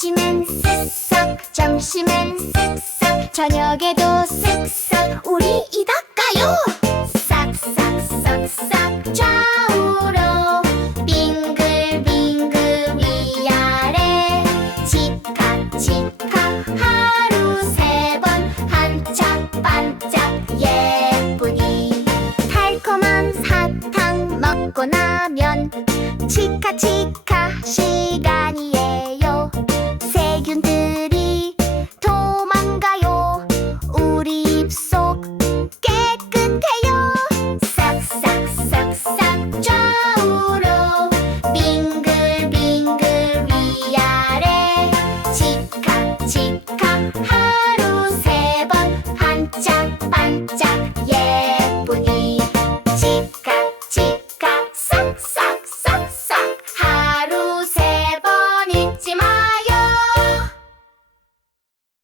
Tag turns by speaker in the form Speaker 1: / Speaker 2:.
Speaker 1: 점심엔 쓱싹 저녁에도 쓱싹 우리 이 닦아요. 싹싹싹싹 좌우로 빙글빙글 위아래. 치카치카 하루 세 번 반짝반짝 예쁘니. 달콤한 사탕 먹고 나면 치카치카 시 반짝반짝 예